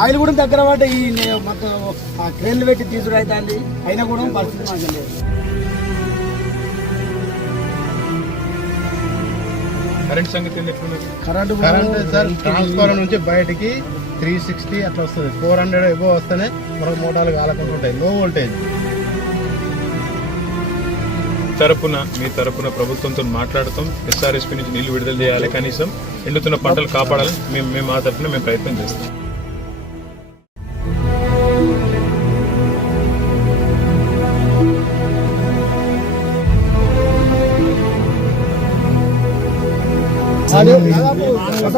Oil కూడా దగ్గర పడ్డ ఈ మొత్తం క్రేన్లు పెట్టి తీసుకురైతుంది అయినా కూడా పరిస్థితి మాకు లేదు. కరెంట్ సంగతి కరెంట్ సార్ ట్రాన్స్ఫార్మర్ నుంచి బయటికి 360 అట్లా వస్తుంది. 400 ఎబో వస్తేనే మనకు మోటార్లు కాలకుండా ఉంటాయి. లో వోల్టేజ్. మీ తరపున ప్రభుత్వంతో మాట్లాడతాం. SRSP నుంచి నీళ్లు విడుదల చేయాలి, కనీసం ఎండుతున్న పంటలు కాపాడాలని మేము మా తరపున ప్రయత్నం చేస్తాం.